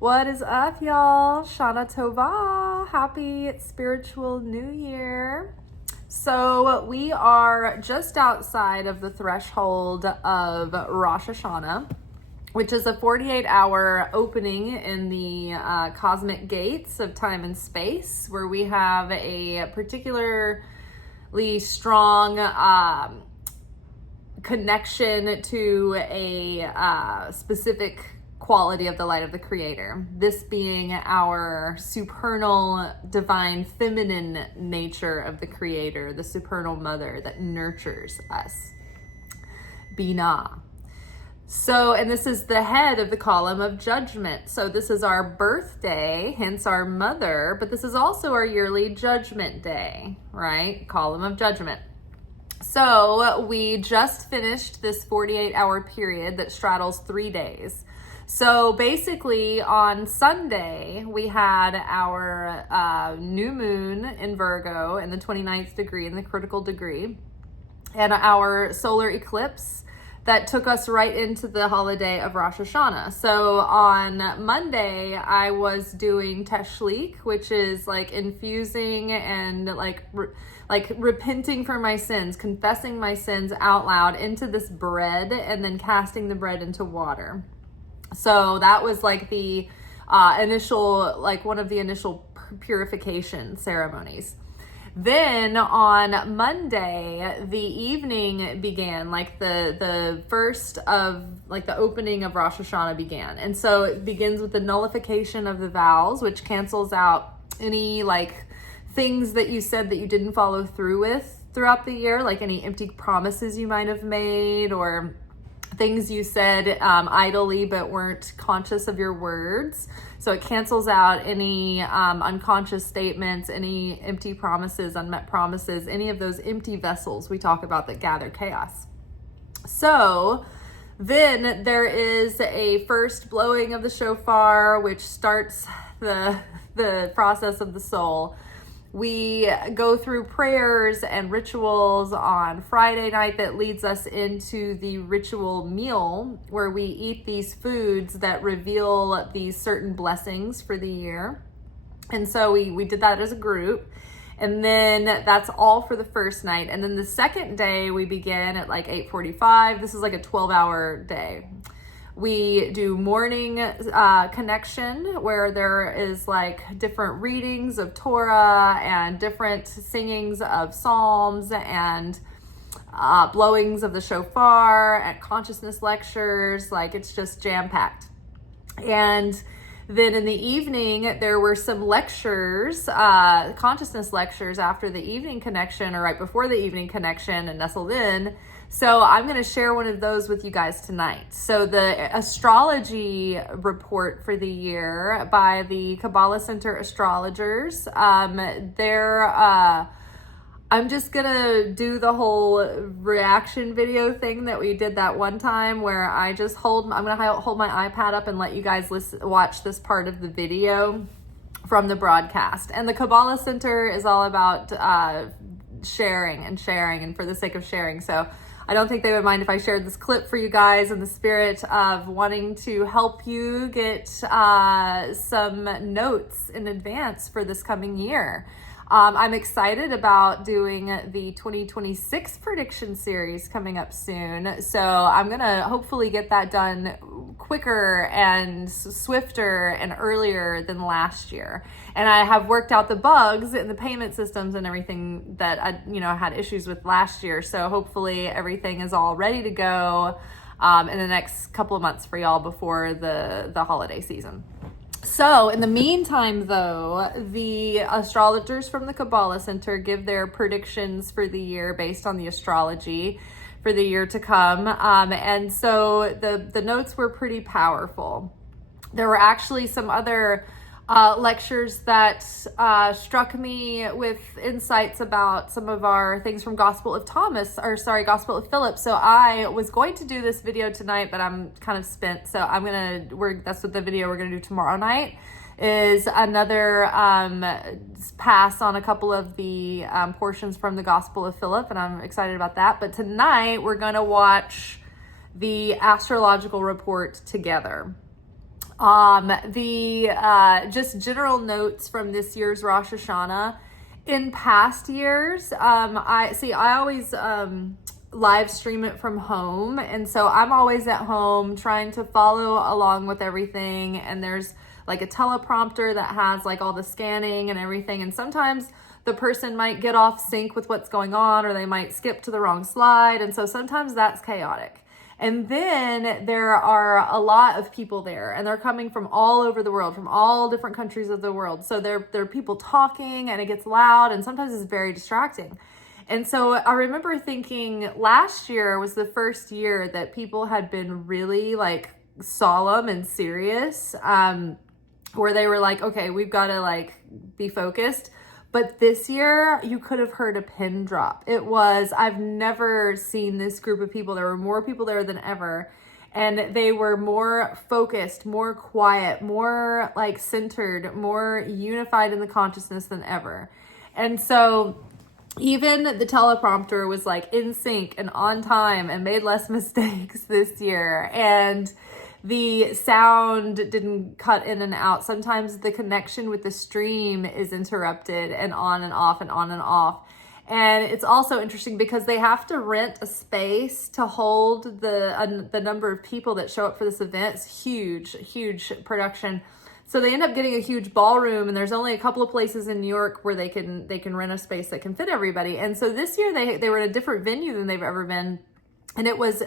What is up, y'all? Shana Tova. Happy spiritual new year. So we are just outside of the threshold of Rosh Hashana, which is a 48-hour opening in the cosmic gates of time and space, where we have a particularly strong connection to a specific quality of the light of the Creator, this being our supernal divine feminine nature of the Creator, the supernal mother that nurtures us, Binah. So, and this is the head of the column of judgment. So this is our birthday, hence our mother, but this is also our yearly judgment day, right? Column of judgment. So we just finished this 48-hour period that straddles 3 days. So basically on Sunday, we had our new moon in Virgo in the 29th degree, in the critical degree, and our solar eclipse that took us right into the holiday of Rosh Hashana. So on Monday, I was doing teshlik, which is like infusing and like repenting for my sins, confessing my sins out loud into this bread, and then casting the bread into water. So that was like the initial, like one of the initial purification ceremonies. Then on Monday, the evening began, like the first of, like the opening of Rosh Hashana began. And so it begins with the nullification of the vows, which cancels out any like things that you said that you didn't follow through with throughout the year, like any empty promises you might have made, or things you said idly but weren't conscious of your words. So it cancels out any unconscious statements, any empty promises, unmet promises, any of those empty vessels we talk about that gather chaos. So then there is a first blowing of the shofar, which starts the process of the soul. We go through prayers and rituals on Friday night that leads us into the ritual meal, where we eat these foods that reveal these certain blessings for the year. And so we did that as a group. And then that's all for the first night. And then the second day we begin at like 8:45. This is like a 12-hour day. We do morning connection, where there is like different readings of Torah and different singings of psalms and blowings of the shofar and consciousness lectures. Like it's just jam-packed. And then in the evening, there were some lectures, consciousness lectures after the evening connection, or right before the evening connection and nestled in. So I'm going to share one of those with you guys tonight. So the astrology report for the year by the Kabbalah Center astrologers, I'm just going to do the whole reaction video thing that we did that one time, where I'm going to hold my iPad up and let you guys watch this part of the video from the broadcast. And the Kabbalah Center is all about sharing and for the sake of sharing. So I don't think they would mind if I shared this clip for you guys in the spirit of wanting to help you get some notes in advance for this coming year. I'm excited about doing the 2026 prediction series coming up soon. So I'm going to hopefully get that done quicker and swifter and earlier than last year. And I have worked out the bugs in the payment systems and everything that I had issues with last year. So hopefully everything is all ready to go in the next couple of months for y'all before the holiday season. So in the meantime, though, the astrologers from the Kabbalah Center give their predictions for the year based on the astrology for the year to come. And so the notes were pretty powerful. There were actually some other lectures that struck me with insights about some of our things from Gospel of Philip. So I was going to do this video tonight, but I'm kind of spent. So that's what the video we're gonna do tomorrow night is another pass on a couple of the portions from the Gospel of Philip, and I'm excited about that. But tonight we're gonna watch the astrological report together. Just general notes from this year's Rosh Hashana. In past years, I always live stream it from home, and so I'm always at home trying to follow along with everything, and there's like a teleprompter that has like all the scanning and everything, and sometimes the person might get off sync with what's going on, or they might skip to the wrong slide, and so sometimes that's chaotic. And then there are a lot of people there, and they're coming from all over the world, from all different countries of the world. So there are people talking, and it gets loud, and sometimes it's very distracting. And so I remember thinking last year was the first year that people had been really like solemn and serious, where they were like, okay, we've got to like be focused. But this year, you could have heard a pin drop. I've never seen this group of people. There were more people there than ever. And they were more focused, more quiet, more like centered, more unified in the consciousness than ever. And so even the teleprompter was like in sync and on time and made less mistakes this year. And the sound didn't cut in and out. Sometimes the connection with the stream is interrupted and on and off and on and off. And it's also interesting because they have to rent a space to hold the number of people that show up for this event. It's huge production. So they end up getting a huge ballroom, and there's only a couple of places in New York where they can rent a space that can fit everybody. And so this year they were in a different venue than they've ever been. And it was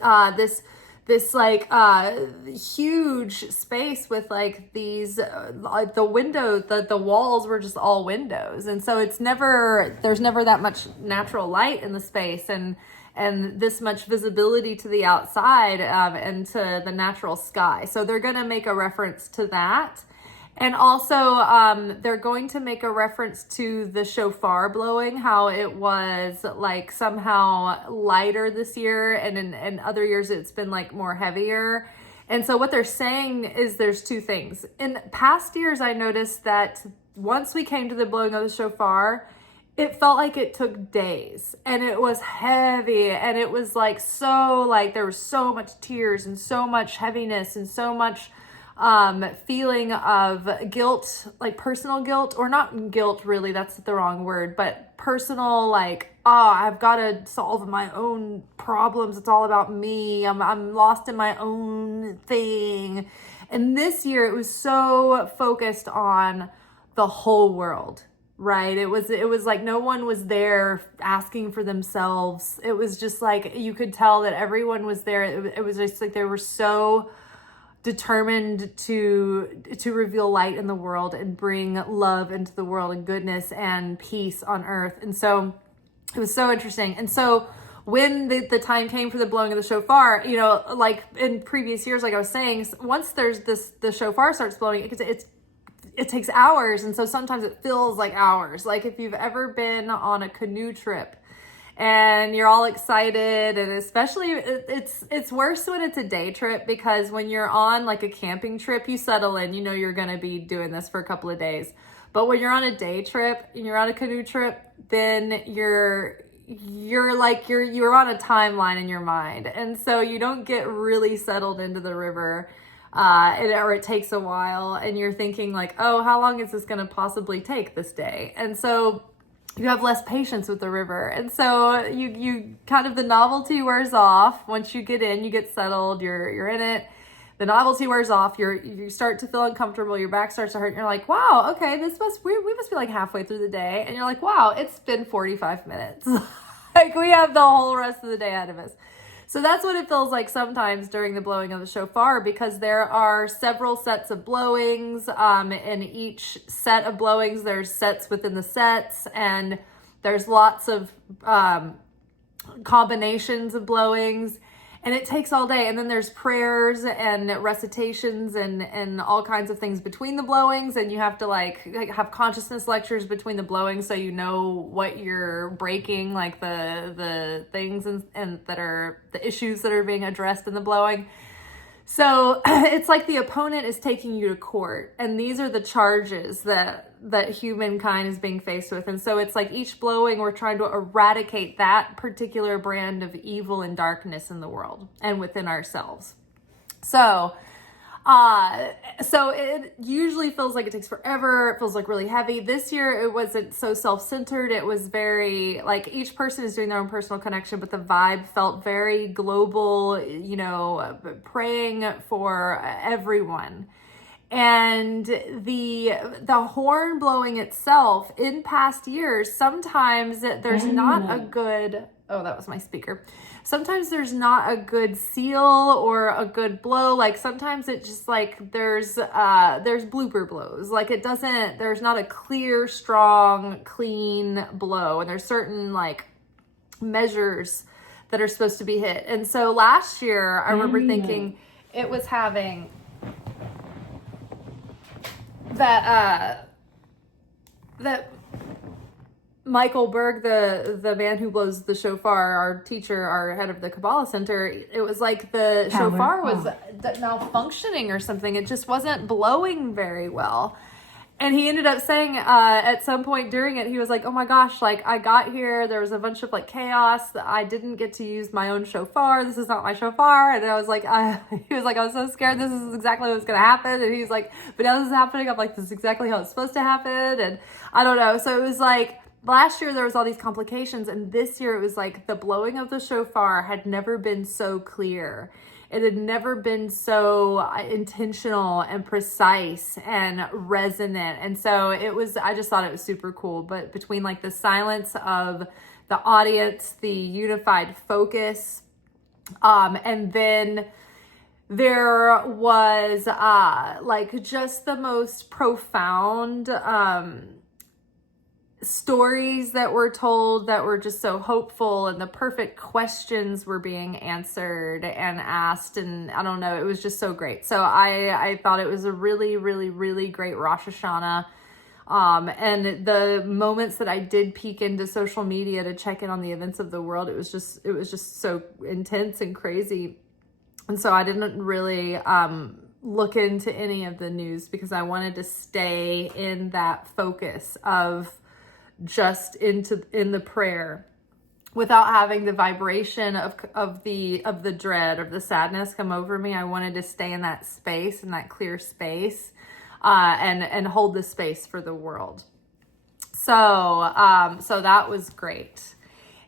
this like huge space with like these the windows, the walls were just all windows, and so there's never that much natural light in the space, and this much visibility to the outside and to the natural sky. So they're going to make a reference to that. And also, they're going to make a reference to the shofar blowing, how it was like somehow lighter this year, and in other years it's been like more heavier. And so what they're saying is there's two things. In past years, I noticed that once we came to the blowing of the shofar, it felt like it took days, and it was heavy, and it was like there was so much tears and so much heaviness and so much feeling of guilt, like personal guilt, or not guilt really, that's the wrong word, but personal, like, I've got to solve my own problems. It's all about me. I'm lost in my own thing. And this year it was so focused on the whole world, right? It was like no one was there asking for themselves. It was just like, you could tell that everyone was there. It was just like they were so determined to reveal light in the world and bring love into the world and goodness and peace on earth. And so it was so interesting. And so when the time came for the blowing of the shofar, like in previous years, like I was saying, once the shofar starts blowing, it takes hours. And so sometimes it feels like hours. Like if you've ever been on a canoe trip and you're all excited, and especially it's worse when it's a day trip, because when you're on like a camping trip, you settle in, you're going to be doing this for a couple of days. But when you're on a day trip and you're on a canoe trip, then you're on a timeline in your mind, and so you don't get really settled into the river, or it takes a while, and you're thinking like, oh, how long is this going to possibly take this day? And so you have less patience with the river. And so you kind of, the novelty wears off. Once you get in, you get settled, you're in it. The novelty wears off. You start to feel uncomfortable. Your back starts to hurt. And you're like, wow, okay, we must be like halfway through the day. And you're like, wow, it's been 45 minutes. Like we have the whole rest of the day ahead of us. So that's what it feels like sometimes during the blowing of the shofar, because there are several sets of blowings. In each set of blowings, there's sets within the sets, and there's lots of combinations of blowings, and it takes all day. And then there's prayers and recitations and all kinds of things between the blowings, and you have to like have consciousness lectures between the blowings, so you know what you're breaking, like the things and that are the issues that are being addressed in the blowing. So it's like the opponent is taking you to court, and these are the charges that humankind is being faced with. And so it's like each blowing, we're trying to eradicate that particular brand of evil and darkness in the world and within ourselves. So So it usually feels like it takes forever. It feels like really heavy. This year, it wasn't so self-centered. It was very, like, each person is doing their own personal connection, but the vibe felt very global, you know, praying for everyone. And the horn blowing itself in past years, sometimes there's not a good, oh, that was my speaker. Sometimes there's not a good seal or a good blow. Like sometimes it just like there's blooper blows. Like it doesn't, there's not a clear, strong, clean blow. And there's certain like measures that are supposed to be hit. And so last year I remember thinking it was having that Michael Berg, the man who blows the shofar, our teacher, our head of the Kabbalah Center, it was like the shofar was malfunctioning or something. It just wasn't blowing very well. And he ended up saying at some point during it, he was like, oh my gosh, like I got here, there was a bunch of like chaos. I didn't get to use my own shofar. This is not my shofar. And I was like, he was like, I was so scared this is exactly what's going to happen. And he's like, but now this is happening. I'm like, this is exactly how it's supposed to happen. And I don't know. So it was like, last year there was all these complications. And this year it was like the blowing of the shofar had never been so clear. It had never been so intentional and precise and resonant. And so it was, I just thought it was super cool. But between like the silence of the audience, the unified focus, and then there was like just the most profound stories that were told that were just so hopeful, and the perfect questions were being answered and asked, and I don't know, it was just so great. So I thought it was a really, really, really great Rosh Hashana. And the moments that I did peek into social media to check in on the events of the world, it was just so intense and crazy. And so I didn't really look into any of the news because I wanted to stay in that focus of just in the prayer without having the vibration of the dread or the sadness come over me. I wanted to stay in that space, in that clear space, and hold the space for the world. So that was great.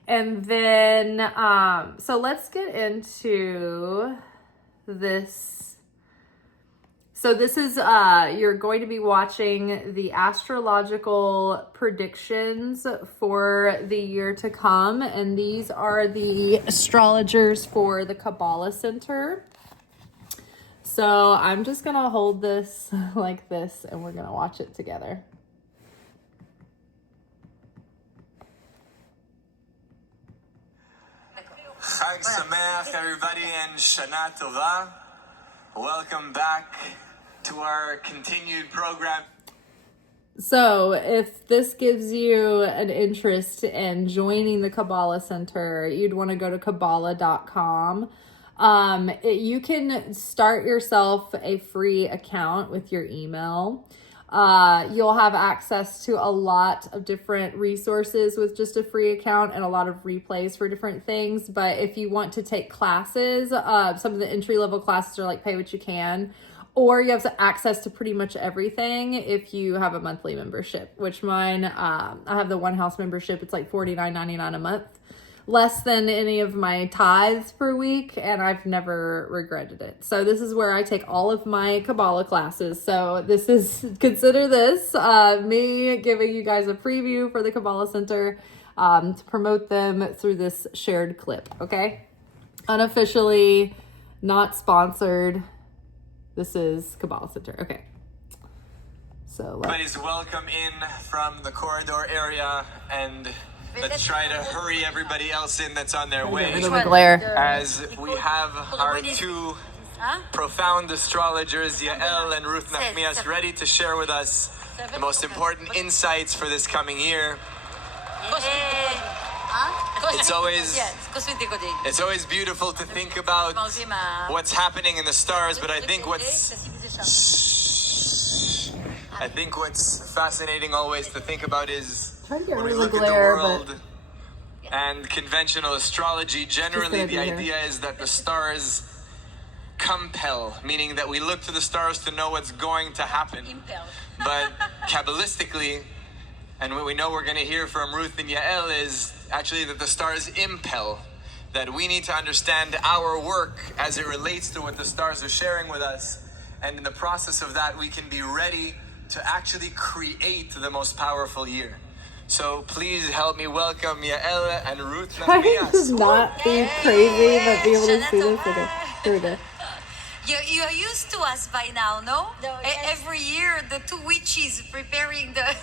And then so let's get into this. So this is, you're going to be watching the astrological predictions for the year to come. And these are the astrologers for the Kabbalah Center. So I'm just going to hold this like this and we're going to watch it together. Chag Sameach, everybody, and Shana Tova. Welcome back to our continued program. So if this gives you an interest in joining the Kabbalah Center, you'd want to go to Kabbalah.com. You can start yourself a free account with your email. You'll have access to a lot of different resources with just a free account and a lot of replays for different things. But if you want to take classes, some of the entry-level classes are like pay what you can, or you have access to pretty much everything if you have a monthly membership, which mine, I have the One House membership. It's like $49.99 a month, less than any of my tithes per week, and I've never regretted it. So this is where I take all of my Kabbalah classes. So this is, consider this me giving you guys a preview for the Kabbalah Center to promote them through this shared clip, okay? Unofficially, not sponsored. This is Kabbalah Center, okay. So everybody's welcome in from the corridor area, and let's try to hurry everybody else in that's on their way. As we have our two profound astrologers, Yael and Ruth Namias, ready to share with us the most important insights for this coming year. It's always beautiful to think about what's happening in the stars, but I think what's fascinating always to think about is when we look at the world and conventional astrology. Generally, the idea is that the stars compel, meaning that we look to the stars to know what's going to happen. Impel. But Kabbalistically, and what we know we're going to hear from Ruth and Yael is actually that the stars impel, that we need to understand our work as it relates to what the stars are sharing with us. And in the process of that, we can be ready to actually create the most powerful year. So please help me welcome Yael and Ruth Namias. This is not be crazy, but be able to see this. Okay, here we go. You're used to us by now, no? No, yes. Every year, the two witches preparing the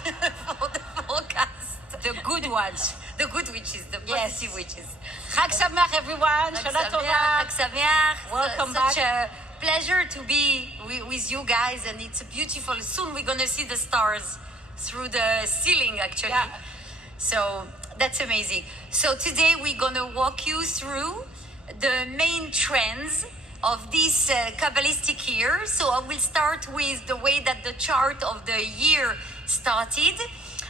for the forecast. The good ones. The good witches, the positive witches. Chag Sameach, everyone. Shana Tova. Chag Sameach. Welcome Such back. a pleasure to be with you guys, and it's beautiful. Soon we're gonna see the stars through the ceiling, actually. Yeah. So that's amazing. So today we're gonna walk you through the main trends of this Kabbalistic year. So I will start with the way that the chart of the year started.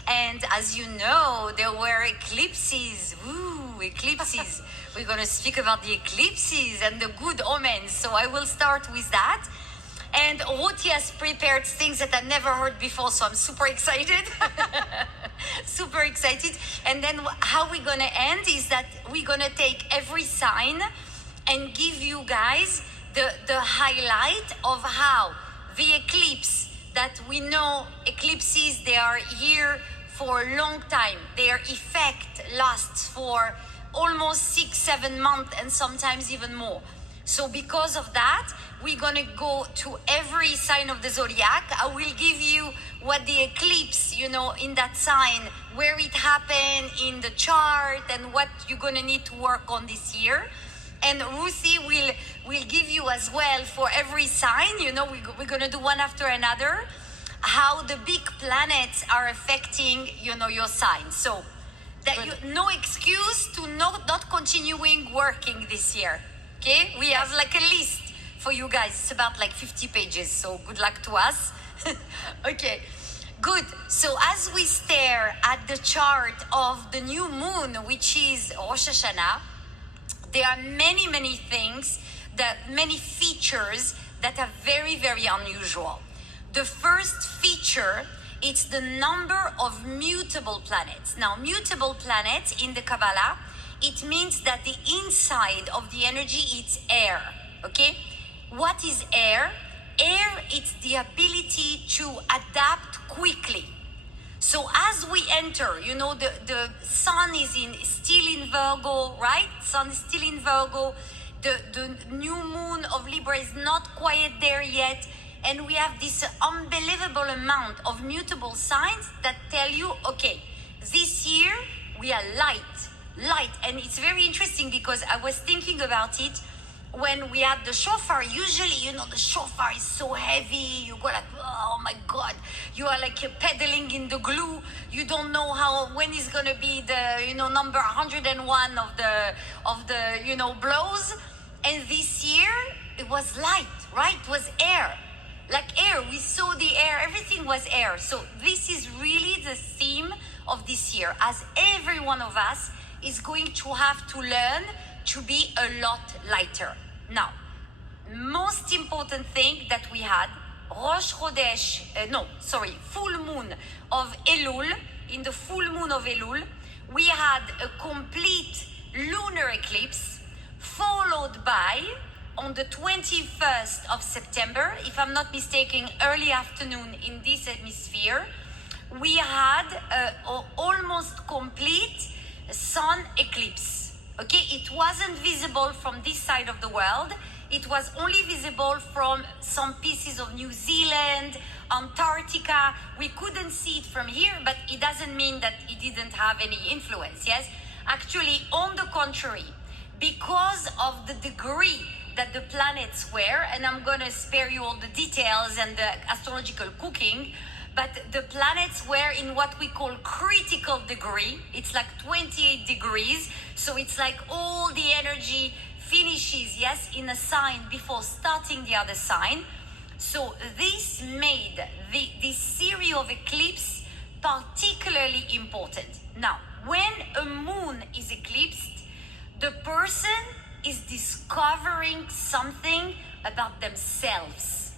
And as you know, there were eclipses. Ooh, eclipses. We're going to speak about the eclipses and the good omens. So I will start with that. And Ruth has prepared things that I've never heard before, so I'm super excited. Super excited. And then how we're going to end is that we're going to take every sign and give you guys the highlight of how the eclipse, that we know eclipses, they are here for a long time. Their effect lasts for almost 6-7 months and sometimes even more. So because of that, we're going to go to every sign of the zodiac. I will give you what the eclipse, in that sign, where it happened in the chart and what you're going to need to work on this year. And Ruthie will give you as well for every sign, we're going to do one after another, how the big planets are affecting, your sign. So that no excuse to not continuing working this year. Okay? We have like a list for you guys. It's about like 50 pages. So good luck to us. Okay. Good. So as we stare at the chart of the new moon, which is Rosh Hashana, there are many, many things, many features that are very, very unusual. The first feature, it's the number of mutable planets. Now, mutable planets in the Kabbalah, it means that the inside of the energy, it's air, okay? What is air? Air, it's the ability to adapt quickly. So as we enter, the sun is still in Virgo, right? Sun is still in Virgo. The new moon of Libra is not quite there yet. And we have this unbelievable amount of mutable signs that tell you, okay, this year we are light. And it's very interesting because I was thinking about it when we had the shofar. Usually, the shofar is so heavy. You go like, oh my God. You are like pedaling in the glue. You don't know when it's going to be the, number 101 of the blows. And this year, it was light, right? It was air. Like air. We saw the air. Everything was air. So this is really the theme of this year. As every one of us is going to have to learn to be a lot lighter. Now, most important thing that we had, full moon of Elul. In the full moon of Elul, we had a complete lunar eclipse, followed by, on the 21st of September, if I'm not mistaken, early afternoon in this hemisphere, we had almost complete sun eclipse. Okay, it wasn't visible from this side of the world. It was only visible from some pieces of New Zealand, Antarctica. We couldn't see it from here, but it doesn't mean that it didn't have any influence, yes? Actually, on the contrary, because of the degree that the planets were, and I'm going to spare you all the details and the astrological cooking, but the planets were in what we call critical degree. It's like 28 degrees. So it's like all the energy finishes, yes, in a sign before starting the other sign. So this made this series of eclipses particularly important. Now, when a moon is eclipsed, the person is discovering something about themselves.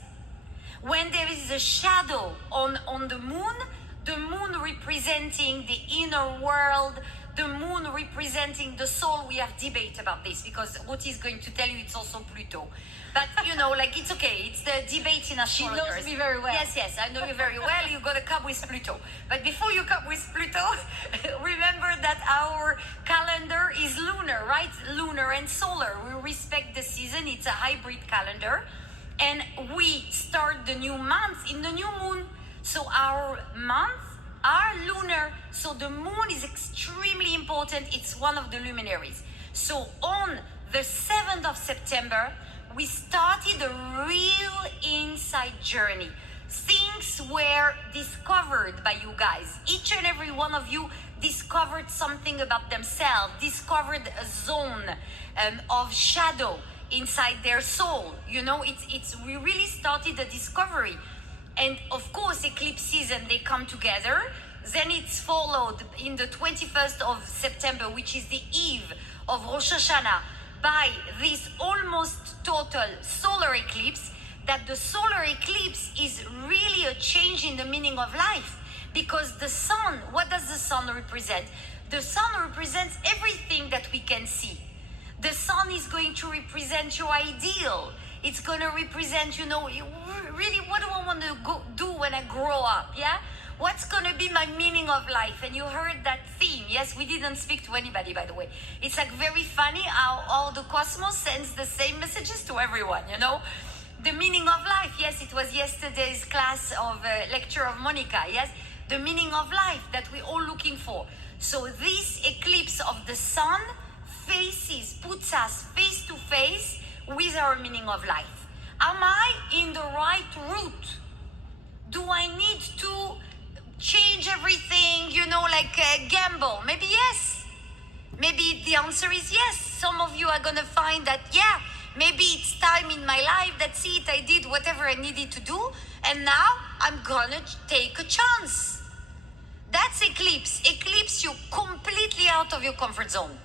When there is a shadow on the moon representing the inner world, the moon representing the soul. We have debate about this because Ruth is going to tell you it's also Pluto. But like it's okay, it's the debate in astrology. She knows me very well. Yes, I know you very well. You got to come with Pluto. But before you come with Pluto, remember that our calendar is lunar, right? Lunar and solar. We respect the season. It's a hybrid calendar. And we start the new month in the new moon. So our months are lunar. So the moon is extremely important. It's one of the luminaries. So on the 7th of September, we started a real inside journey. Things were discovered by you guys. Each and every one of you discovered something about themselves, discovered a zone of shadow inside their soul. We really started a discovery. And of course, eclipses and they come together. Then it's followed in the 21st of September, which is the eve of Rosh Hashana, by this almost total solar eclipse. That the solar eclipse is really a change in the meaning of life. Because the sun, what does the sun represent? The sun represents everything that we can see. The sun is going to represent your ideal. It's going to represent, really, what do I want to do when I grow up, yeah? What's going to be my meaning of life? And you heard that theme. Yes, we didn't speak to anybody, by the way. It's very funny how all the cosmos sends the same messages to everyone, The meaning of life. Yes, it was yesterday's class of lecture of Monica. Yes, the meaning of life that we're all looking for. So this eclipse of the sun puts us face to face with our meaning of life. Am I in the right route? Do I need to change everything, gamble? Maybe yes. Maybe the answer is yes. Some of you are going to find that, maybe it's time in my life. That's it. I did whatever I needed to do. And now I'm going to take a chance. That's eclipse. Eclipse you completely out of your comfort zone.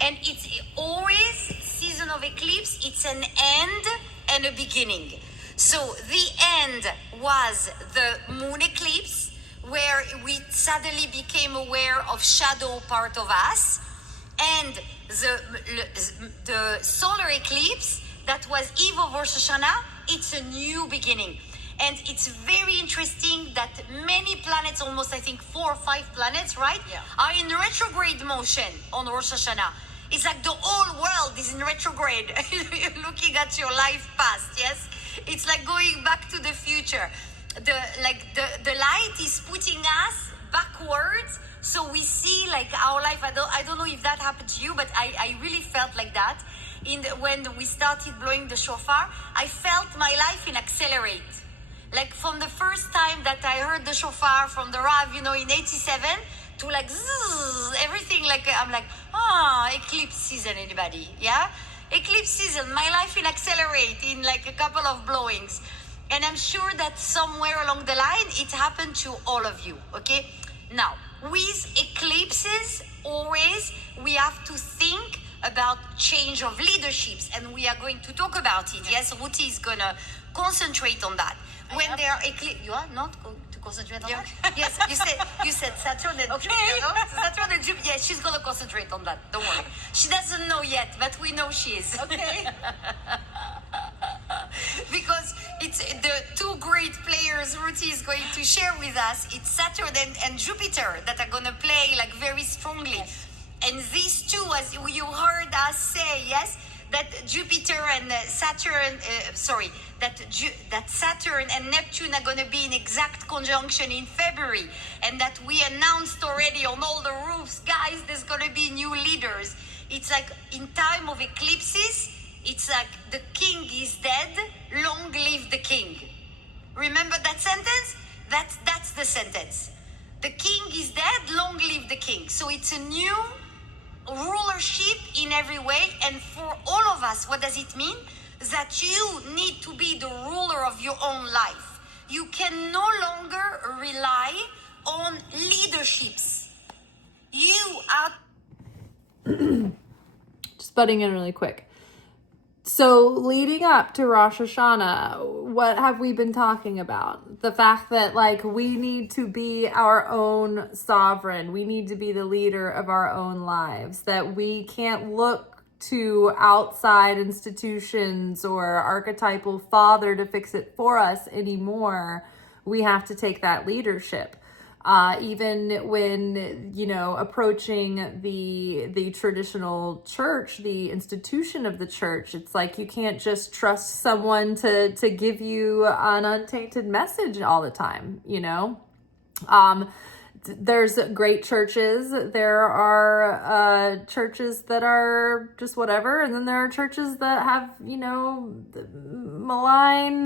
And it's always season of eclipse. It's an end and a beginning. So the end was the moon eclipse, where we suddenly became aware of shadow part of us. And the solar eclipse, that was eve of Rosh Hashana, it's a new beginning. And it's very interesting that many planets, almost I think 4 or 5 planets, right? Yeah. Are in retrograde motion on Rosh Hashana. It's like the whole world is in retrograde. You're looking at your life past, yes? It's like going back to the future. The light is putting us backwards, so we see our life. I don't know if that happened to you, but I really felt like that. When we started blowing the shofar, I felt my life in accelerate. Like from the first time that I heard the shofar from the Rav, in 87, to zzz, everything I'm eclipse season, anybody? Yeah? Eclipse season, my life will accelerate in a couple of blowings. And I'm sure that somewhere along the line, it happened to all of you, okay? Now, with eclipses, always, we have to think about change of leaderships. And we are going to talk about it. Yes, Ruth is going to concentrate on that. When there are eclipses, you are not going to concentrate on that? Yes, you said Saturn and Jupiter. Saturn and Jupiter. Yeah, she's going to concentrate on that. Don't worry. She doesn't know yet, but we know she is. Okay. Because it's the 2 great players Ruth is going to share with us. It's Saturn and Jupiter that are going to play very strongly. Yes. And these two, as you heard us say, yes, that Jupiter and Saturn, that Saturn and Neptune are going to be in exact conjunction in February, and that we announced already on all the roofs, guys, there's going to be new leaders. It's in time of eclipses, it's the king is dead, long live the king. Remember that sentence? That's the sentence. The king is dead, long live the king. So it's a new rulership in every way, and for all of us, what does it mean? That you need to be the ruler of your own life. You can no longer rely on leaderships. You are just butting in really quick. So leading up to Rosh Hashana, what have we been talking about? The fact that like we need to be our own sovereign. We need to be the leader of our own lives. That we can't look to outside institutions or archetypal father to fix it for us anymore. We have to take that leadership. Even when, approaching the traditional church, the institution of the church, it's like you can't just trust someone to give you an untainted message all the time, There's great churches. There are churches that are just whatever. And then there are churches that have, malign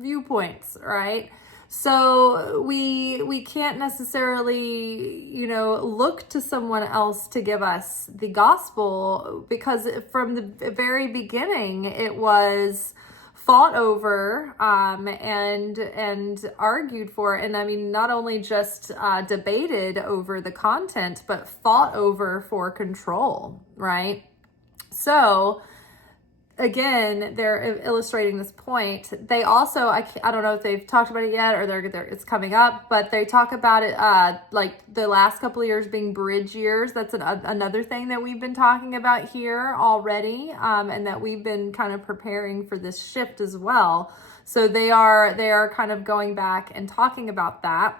viewpoints, right? So we can't necessarily, look to someone else to give us the gospel, because from the very beginning it was fought over and argued for. And I mean, not only just debated over the content, but fought over for control, right? So again, they're illustrating this point. They also, I don't know if they've talked about it yet or it's coming up, but they talk about it like the last couple of years being bridge years. That's another thing that we've been talking about here already, and that we've been kind of preparing for this shift as well. So they are kind of going back and talking about that.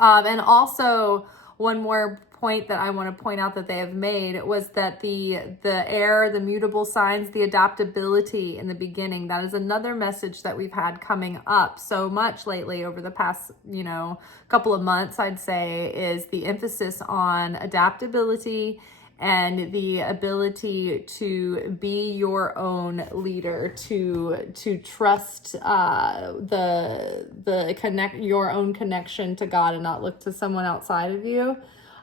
And also one more point that I want to point out that they have made was that the air, the mutable signs, the adaptability in the beginning, that is another message that we've had coming up so much lately over the past, couple of months, I'd say, is the emphasis on adaptability and the ability to be your own leader, to trust your own connection to God and not look to someone outside of you.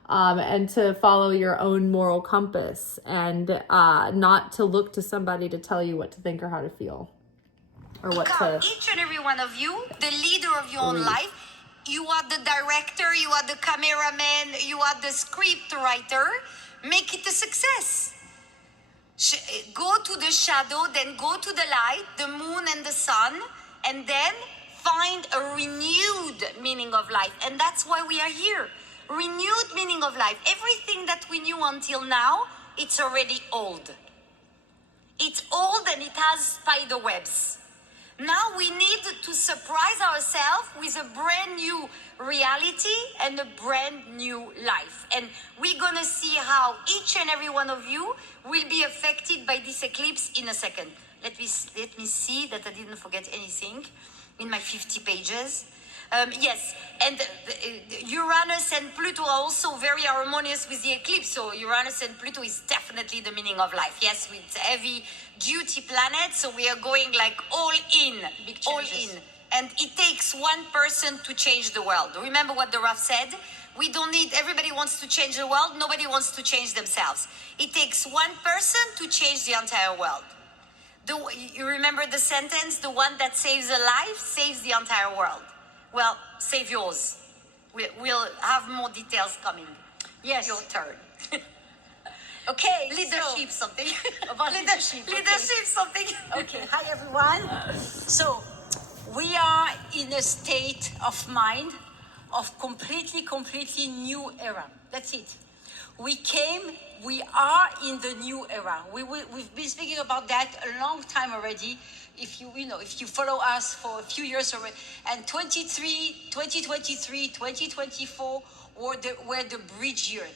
And to follow your own moral compass, and not to look to somebody to tell you what to think or how to feel, or what to. Each and every one of you, the leader of your own life. You are the director, you are the cameraman, you are the script writer. Make it a success. Go to the shadow, then go to the light, the moon and the sun, and then find a renewed meaning of life. And that's why we are here. Renewed meaning of life. Everything that we knew until now, it's already old. It's old and it has spider webs. Now we need to surprise ourselves with a brand new reality and a brand new life. And we're gonna see how each and every one of you will be affected by this eclipse in a second. Let me see that I didn't forget anything in my 50 pages. Yes, and Uranus and Pluto are also very harmonious with the eclipse. So Uranus and Pluto is definitely the meaning of life. Yes, with heavy duty planet, so we are going like all in, all in. And it takes one person to change the world. Remember what the Rav said? We don't need, everybody wants to change the world, nobody wants to change themselves. It takes one person to change the entire world. You remember the sentence, the one that saves a life saves the entire world. Well, save yours. We'll have more details coming. Yes. Your turn. Okay. Leadership, something. About leadership. Leadership, something. Okay. Hi, everyone. So, we are in a state of mind of completely new era. That's it. We are in the new era. We've been speaking about that a long time already. If you follow us for a few years already, and 2023, 2024 were the bridge years.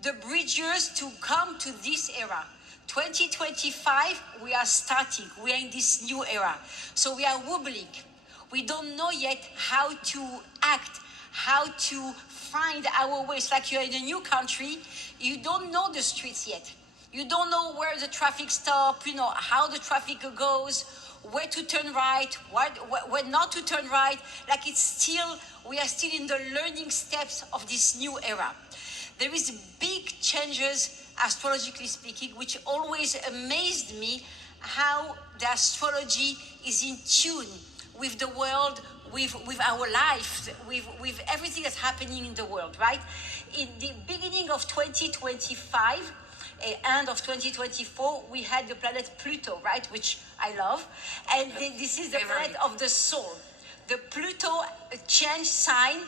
The bridge years to come to this era. 2025, we are starting. We are in this new era. So we are wobbling. We don't know yet how to act, how to find our way. It's like you're in a new country. You don't know the streets yet. You don't know where the traffic stops, how the traffic goes, where to turn right, where not to turn right. Like we are still in the learning steps of this new era. There is big changes, astrologically speaking, which always amazed me, how the astrology is in tune with the world, with our life, with everything that's happening in the world, right? In the beginning of 2025, end of 2024, we had the planet Pluto, right, which I love. And this is the planet of the soul. The Pluto changed sign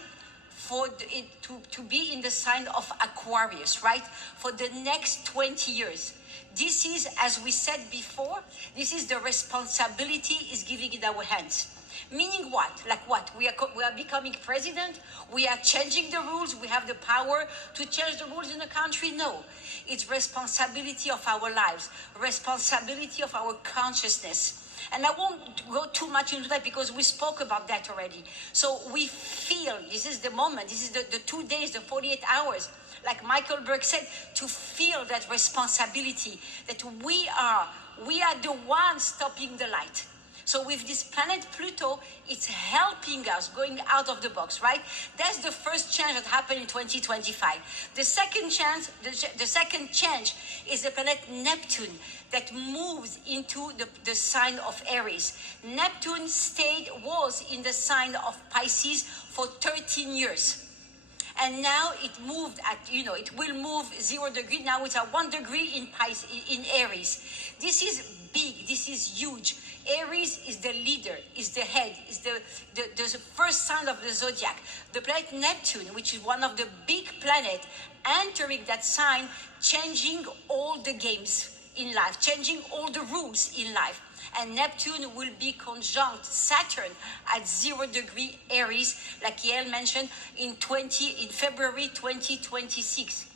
for it to be in the sign of Aquarius, right, for the next 20 years. This is, as we said before, this is the responsibility is giving in our hands. Meaning what? Like what? We are becoming president? We are changing the rules? We have the power to change the rules in the country? No. It's responsibility of our lives, responsibility of our consciousness. And I won't go too much into that because we spoke about that already. So we feel, this is the moment, this is the 2 days, the 48 hours, like Michael Berg said, to feel that responsibility, that we are the ones stopping the light. So with this planet Pluto, it's helping us going out of the box, right? That's the first change that happened in 2025. The second change is the planet Neptune that moves into the sign of Aries. Neptune was in the sign of Pisces for 13 years. And now it moved it will move 0 degree. Now it's at 1 degree in Aries. This is big, this is huge. Aries is the leader, is the head, is the first sign of the zodiac. The planet Neptune, which is one of the big planets, entering that sign, changing all the games in life, changing all the rules in life. And Neptune will be conjunct Saturn at 0 degree Aries, like Yael mentioned, in February 2026.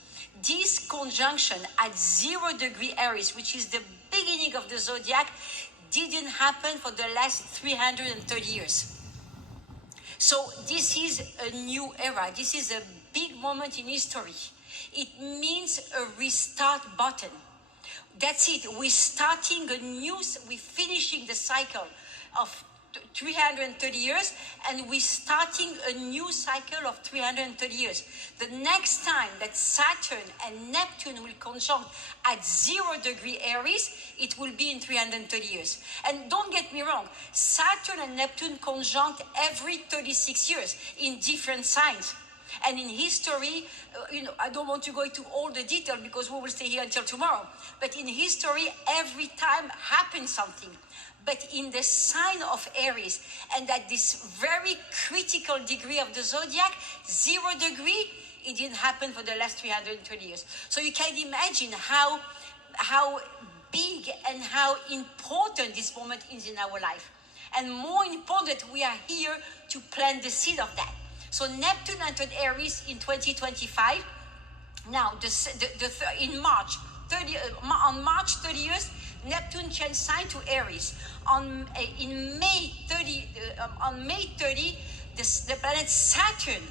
This conjunction at 0 degree Aries, which is the beginning of the zodiac, didn't happen for the last 330 years. So this is a new era. This is a big moment in history. It means a restart button. That's it. We're finishing the cycle of 330 years, and we're starting a new cycle of 330 years. The next time that Saturn and Neptune will conjunct at 0 degree Aries, it will be in 330 years. And don't get me wrong, Saturn and Neptune conjunct every 36 years in different signs. And in history, I don't want to go into all the detail because we will stay here until tomorrow. But in history, every time happens something. But in the sign of Aries, and at this very critical degree of the zodiac, 0 degree, it didn't happen for the last 320 years. So you can imagine how big and how important this moment is in our life. And more important, we are here to plant the seed of that. So Neptune entered Aries in 2025. Now, on March 30th, Neptune changed sign to Aries. On May 30, the planet Saturn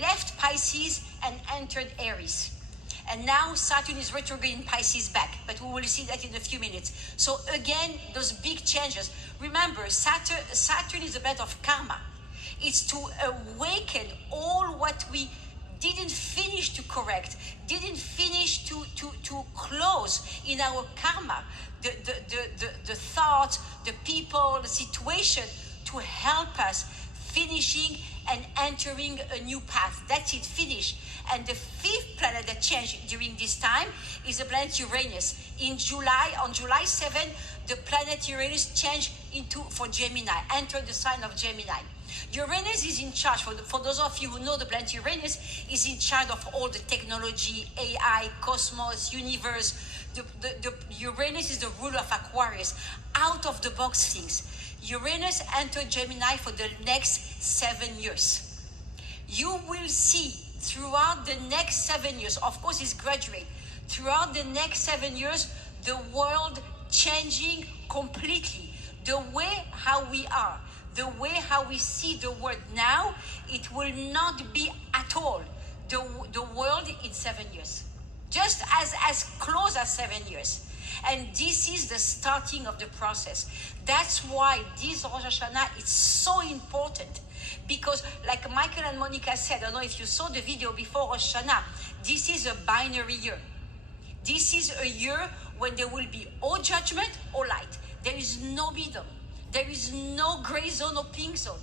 left Pisces and entered Aries. And now Saturn is retrograde in Pisces back, but we will see that in a few minutes. So again, those big changes. Remember, Saturn is a planet of karma. It's to awaken all what we didn't finish to correct, didn't finish to close in our karma, the thoughts, the people, the situation, to help us finishing and entering a new path. That's it, finish. And the fifth planet that changed during this time is the planet Uranus. On July 7, the planet Uranus changed for Gemini, entered the sign of Gemini. Uranus is in charge, for those of you who know the planet Uranus, is in charge of all the technology, AI, cosmos, universe. The Uranus is the ruler of Aquarius, out of the box things. Uranus entered Gemini for the next 7 years. You will see throughout the next 7 years, of course it's graduate, throughout the next 7 years, the world changing completely. The way how we are, the way how we see the world now, it will not be at all the world in 7 years. Just as close as 7 years. And this is the starting of the process. That's why this Rosh Hashana is so important. Because like Michael and Monica said, I don't know if you saw the video before Rosh Hashana, this is a binary year. This is a year when there will be or judgment or light. There is no middle. There is no gray zone or pink zone.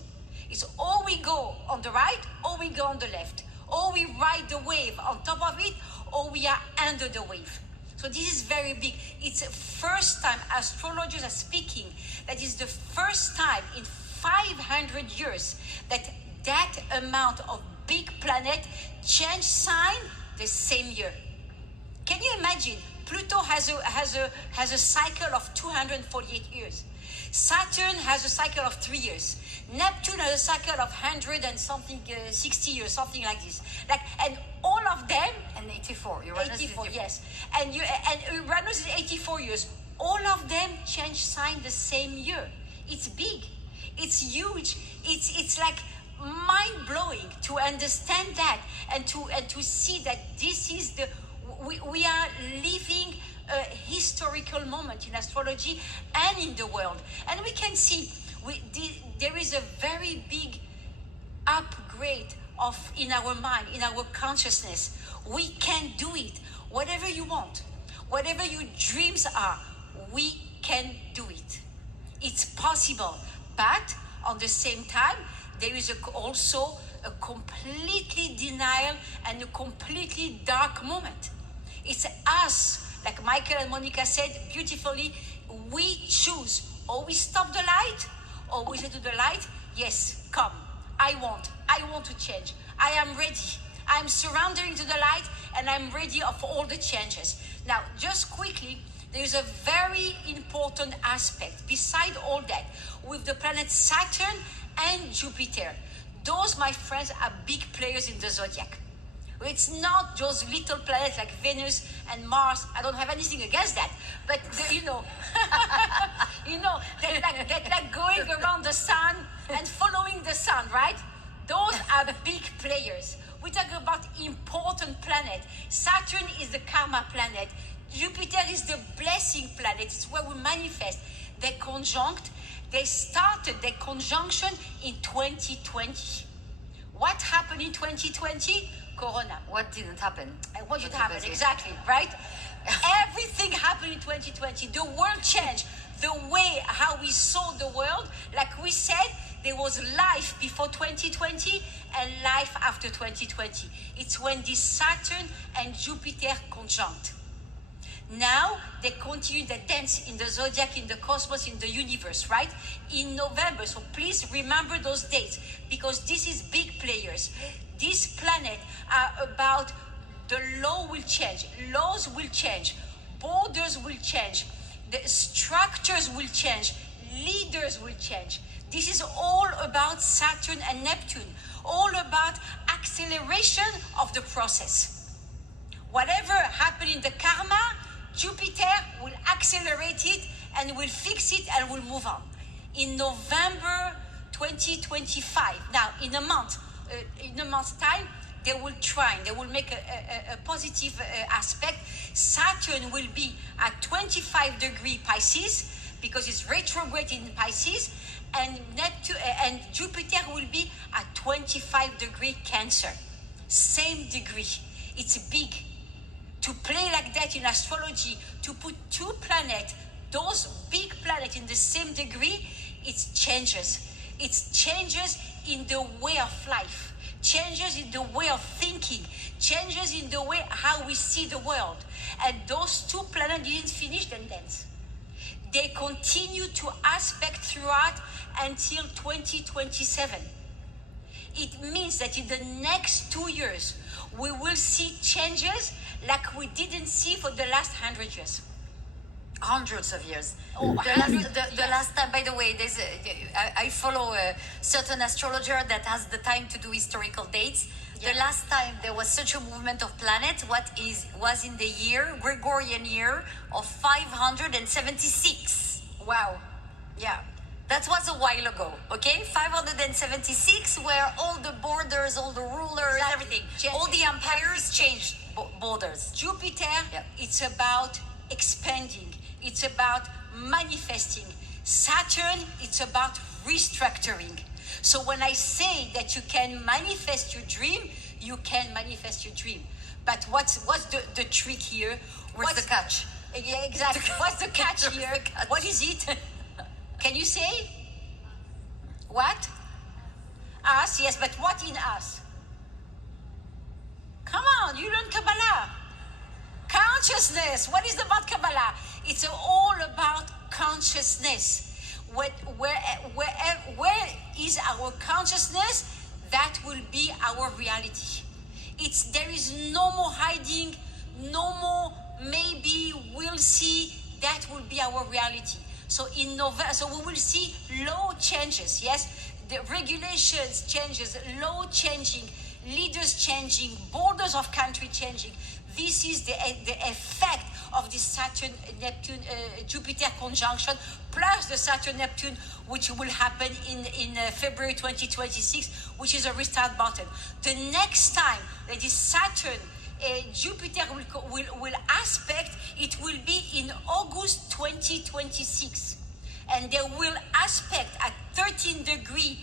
It's or we go on the right or we go on the left. Or we ride the wave on top of it or we are under the wave. So this is very big. It's the first time astrologers are speaking that is the first time in 500 years that amount of big planet change sign the same year. Can you imagine? Pluto has a cycle of 248 years. Saturn has a cycle of 3 years. Neptune has a cycle of 100 and something, 60 years, something like this. And all of them. And 84. Uranus 84, is yes. And Uranus is 84 years. All of them change sign the same year. It's big. It's huge. It's like mind blowing to understand that and to see that this is we are living a historical moment in astrology and in the world. And we can see there is a very big upgrade in our mind, in our consciousness. We can do it. Whatever you want, whatever your dreams are, we can do it. It's possible. But on the same time, there is also a completely denial and a completely dark moment. It's us, like Michael and Monica said beautifully, we choose. Or we stop the light, or we say to the light, yes, come. I want to change. I am ready. I'm surrendering to the light, and I'm ready for all the changes. Now, just quickly, there is a very important aspect beside all that with the planet Saturn and Jupiter. Those, my friends, are big players in the zodiac. It's not those little planets like Venus and Mars. I don't have anything against that, but they're like going around the sun and following the sun, right? Those are big players. We talk about important planet. Saturn is the karma planet. Jupiter is the blessing planet. It's where we manifest. They started their conjunction in 2020. What happened in 2020? Corona. What didn't happen? What did happen? Exactly, right? Everything happened in 2020. The world changed. The way how we saw the world, like we said, there was life before 2020 and life after 2020. It's when this Saturn and Jupiter conjunct. Now they continue the dance in the zodiac, in the cosmos, in the universe, right? In November. So please remember those dates because this is big players. This planet are about the law will change, laws will change, borders will change, the structures will change, leaders will change. This is all about Saturn and Neptune, all about acceleration of the process. Whatever happened in the karma, Jupiter will accelerate it and will fix it and will move on. In November 2025, now in a month's time, they will make a positive aspect. Saturn will be at 25 degree Pisces because it's retrograde in Pisces, and Jupiter will be at 25 degree Cancer. Same degree. It's big. To play like that in astrology, to put two planets, those big planets in the same degree, it changes. It changes in the way of life, changes in the way of thinking, changes in the way how we see the world. And those two planets didn't finish the dance. They continue to aspect throughout until 2027. It means that in the next 2 years, we will see changes like we didn't see for the last 100 years. Hundreds of years. Oh, the last time, by the way, I follow a certain astrologer that has the time to do historical dates. Yeah. The last time there was such a movement of planets, was in the Gregorian year of 576. Wow. Yeah. That was a while ago, okay? 576, where all the borders, all the rulers, exactly. Everything, Change. all the empires changed borders. Jupiter, yeah. It's about expanding. It's about manifesting. Saturn, it's about restructuring. So when I say that you can manifest your dream, you can manifest your dream. But what's the trick here? What's the catch? Yeah, exactly. What's the catch here? What is it? Can you say? What? Us, yes, but what in us? Come on, you learn Kabbalah. Consciousness. What is about Kabbalah? It's all about consciousness. Where is our consciousness? That will be our reality. There is no more hiding, no more maybe we'll see. That will be our reality. So in November, so we will see law changes. Yes, the regulations changes, law changing, leaders changing, borders of country changing. This is the effect of the Saturn-Neptune-Jupiter conjunction, plus the Saturn-Neptune, which will happen in February 2026, which is a restart button. The next time that this Saturn-Jupiter will aspect, it will be in August 2026. And they will aspect at 13 degree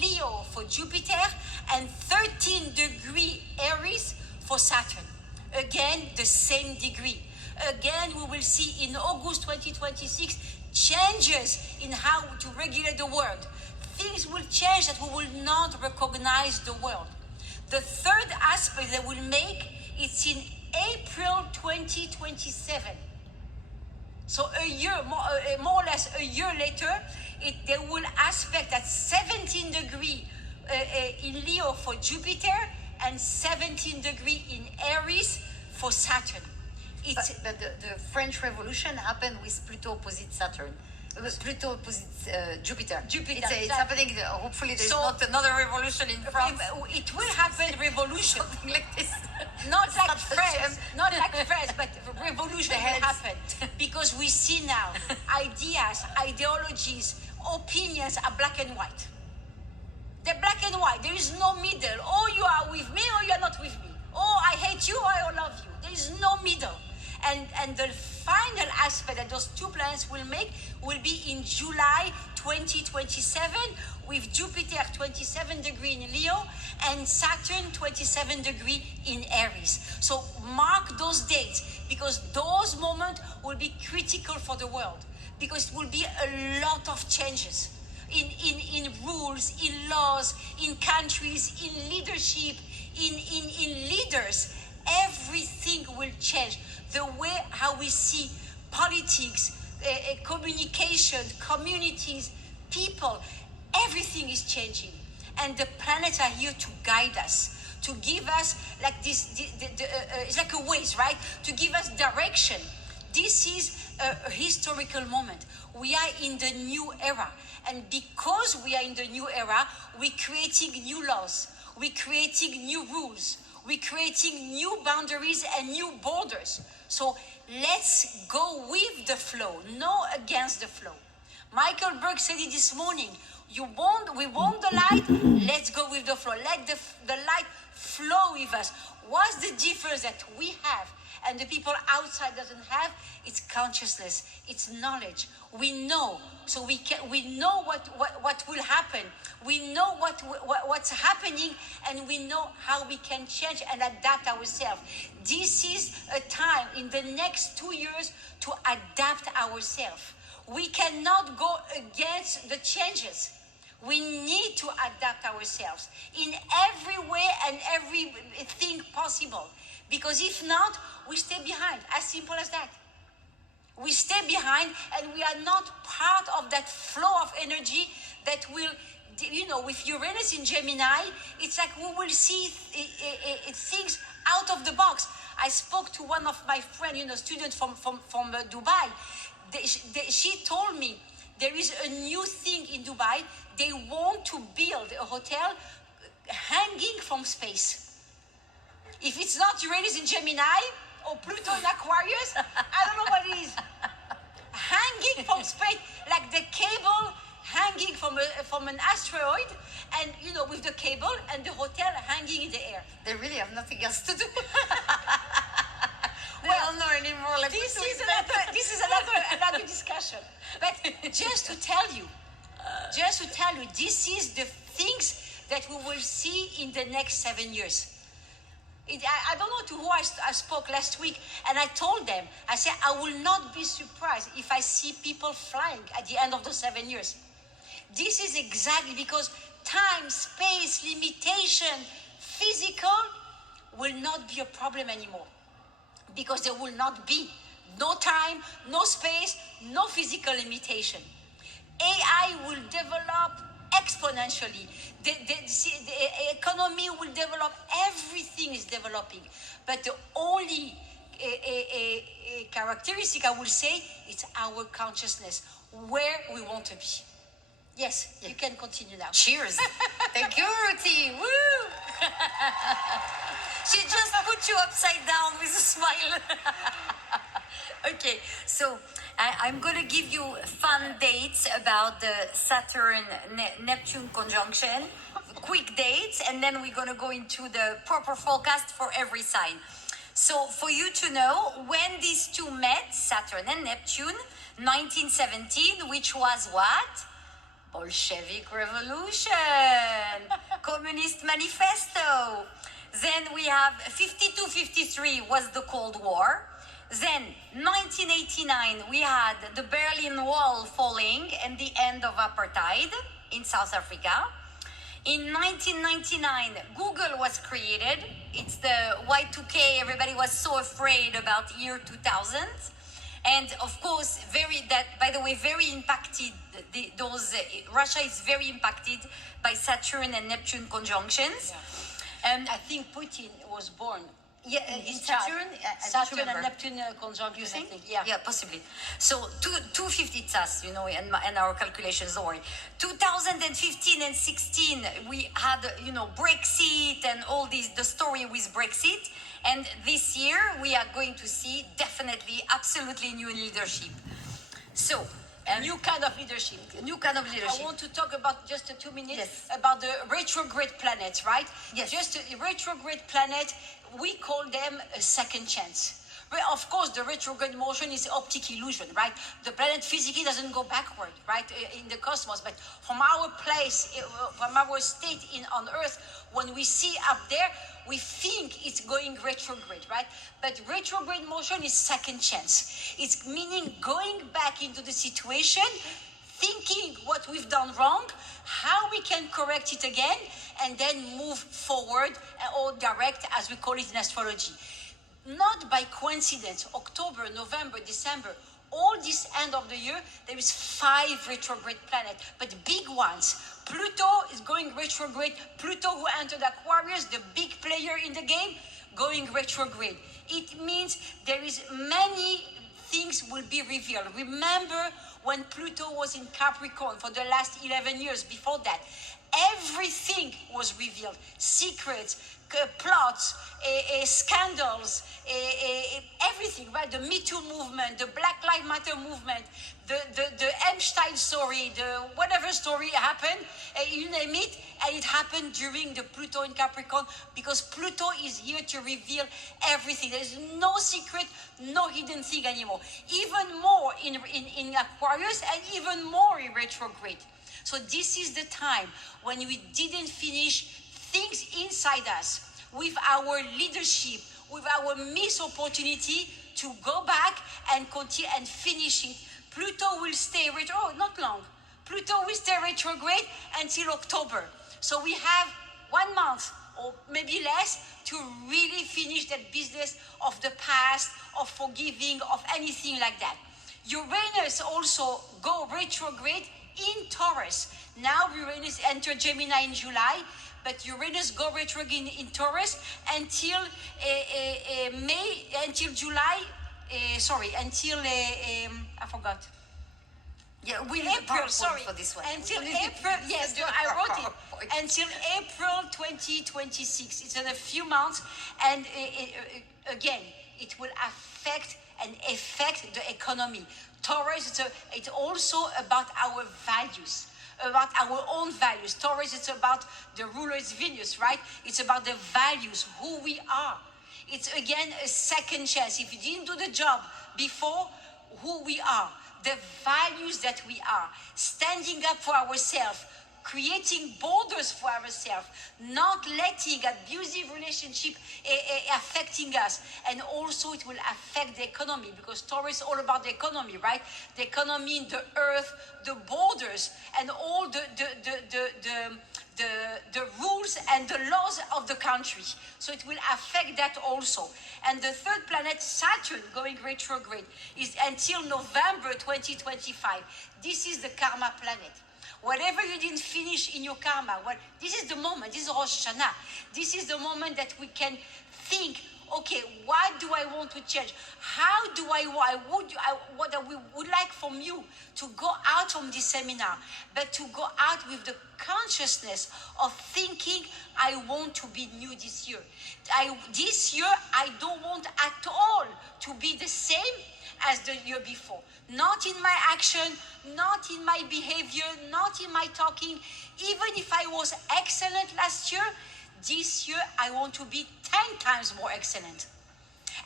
Leo for Jupiter and 13 degree Aries for Saturn. Again, the same degree. Again, we will see in August 2026 changes in how to regulate the world. Things will change that we will not recognize the world. The third aspect that will make, it's in April 2027. So a year, more or less a year later, they will aspect at 17 degree in Leo for Jupiter and 17 degree in Aries for Saturn. But the French Revolution happened with Pluto opposite Saturn. It was Pluto opposite Jupiter. It's happening. Hopefully, there's not another revolution in France. It will happen. Revolution, something like this. Not like France, but revolution will happen because we see now ideas, ideologies, opinions are black and white. They're black and white. There is no middle. Oh, you are with me or you are not with me. Oh, I hate you or I love you. There is no middle. And the final aspect that those two planets will make will be in July 2027 with Jupiter 27 degree in Leo and Saturn 27 degree in Aries. So mark those dates because those moments will be critical for the world because it will be a lot of changes in rules, in laws, in countries, in leadership, in leaders. Everything will change. The way how we see politics, communication, communities, people, everything is changing. And the planets are here to guide us, to give us like this, it's like a ways, right? To give us direction. This is a historical moment. We are in the new era. And because we are in the new era, we're creating new laws. We're creating new rules. We're creating new boundaries and new borders. So let's go with the flow, no against the flow. Michael Berg said it this morning. We want the light, let's go with the flow. Let the light flow with us. What's the difference that we have and the people outside doesn't have? It's consciousness, it's knowledge. We know, so we know what will happen. We know what's happening, and we know how we can change and adapt ourselves. This is a time in the next 2 years to adapt ourselves. We cannot go against the changes. We need to adapt ourselves in every way and everything possible. Because if not, we stay behind. As simple as that. We stay behind and we are not part of that flow of energy that will, with Uranus in Gemini, it's like we will see things out of the box. I spoke to one of my friends, student from Dubai. She told me there is a new thing in Dubai. They want to build a hotel hanging from space. If it's not Uranus in Gemini or Pluto in Aquarius, I don't know what it is. Hanging from space, like the cable hanging from an asteroid, and with the cable and the hotel hanging in the air. They really have nothing else to do. They Well, don't know anymore. Like this is another discussion. But just to tell you, this is the things that we will see in the next 7 years. I don't know to who I spoke last week, and I told them, I said, I will not be surprised if I see people flying at the end of the 7 years. This is exactly because time, space, limitation, physical will not be a problem anymore. because there will not be no time, no space, no physical limitation. AI will develop exponentially. The economy will develop. Everything is developing. But the only characteristic I will say is our consciousness, where we want to be. Yes, you can continue now. Cheers. Thank you, Ruthie. Woo! She just put you upside down with a smile. Okay, so I'm going to give you fun dates about the Saturn-Neptune conjunction, quick dates, and then we're going to go into the proper forecast for every sign. So for you to know, when these two met, Saturn and Neptune, 1917, which was what? Bolshevik Revolution, Communist Manifesto. Then we have 52-53 was the Cold War. Then 1989 we had the Berlin Wall falling and the end of apartheid in South Africa. In 1999 Google was created. It's the Y2K. Everybody was so afraid about year 2000. And of course, very impacted. Russia is very impacted by Saturn and Neptune conjunctions. Yeah. I think Putin was born. Yeah, in Saturn. Saturn and Neptune conjunction. You think? I think. Yeah. Yeah, possibly. So 250 it's us, you know, and our calculations. Don't worry. 2015 and 16 we had, you know, Brexit and all this. The story with Brexit. And this year, we are going to see definitely, absolutely new leadership. So, new kind of leadership. New kind of leadership. I want to talk about just 2 minutes Yes. about the retrograde planets, right? Yes. Just a retrograde planet, we call them a second chance. Well, of course, the retrograde motion is optic illusion, right? The planet physically doesn't go backward, right, in the cosmos. But from our place, from our state on Earth, when we see up there, we think it's going retrograde, right? But retrograde motion is second chance. It's meaning going back into the situation, thinking what we've done wrong, how we can correct it again, and then move forward or direct, as we call it in astrology. Not by coincidence, October, November, December, all this end of the year, there is 5 retrograde planets, but big ones. Pluto is going retrograde. Pluto, who entered Aquarius, the big player in the game, going retrograde. It means there is many things will be revealed. Remember when Pluto was in Capricorn for the last 11 years before that, everything was revealed. Secrets, plots, scandals, everything, right? The Me Too movement, the Black Lives Matter movement, the Epstein story, the whatever story happened, you name it, and it happened during the Pluto in Capricorn, because Pluto is here to reveal everything. There is no secret, no hidden thing anymore. Even more in Aquarius, and even more in retrograde. So this is the time when we didn't finish things inside us, with our leadership, with our missed opportunity to go back and continue and finish it. Pluto will stay not long. Pluto will stay retrograde until October. So we have 1 month or maybe less to really finish that business of the past, of forgiving, of anything like that. Uranus also go retrograde in Taurus. Now Uranus enter Gemini in July, but Uranus go retrograde in Taurus until I forgot. Yeah, we April, sorry. For this one. Until April, yes, no, I wrote it. Until April 2026. It's in a few months, and again, it will affect the economy. Taurus, it's also about our values, about our own values. Taurus, it's about the ruler is Venus, right? It's about the values, who we are. It's again a second chance. If you didn't do the job before, who we are, the values that we are, standing up for ourselves, creating borders for ourselves, not letting abusive relationship affecting us. And also it will affect the economy, because Taurus is all about the economy, right? The economy, the earth, the borders, and all the the rules and the laws of the country. So it will affect that also. And the third planet, Saturn, going retrograde, is until November 2025. This is the karma planet. Whatever you didn't finish in your karma, this is the moment, this is Rosh Hashana. This is the moment that we can think, okay, what do I want to change? How do what we would like from you to go out from this seminar, but to go out with the consciousness of thinking, I want to be new this year. This year, I don't want at all to be the same as the year before. Not in my action, not in my behavior, not in my talking. Even if I was excellent last year, this year I want to be 10 times more excellent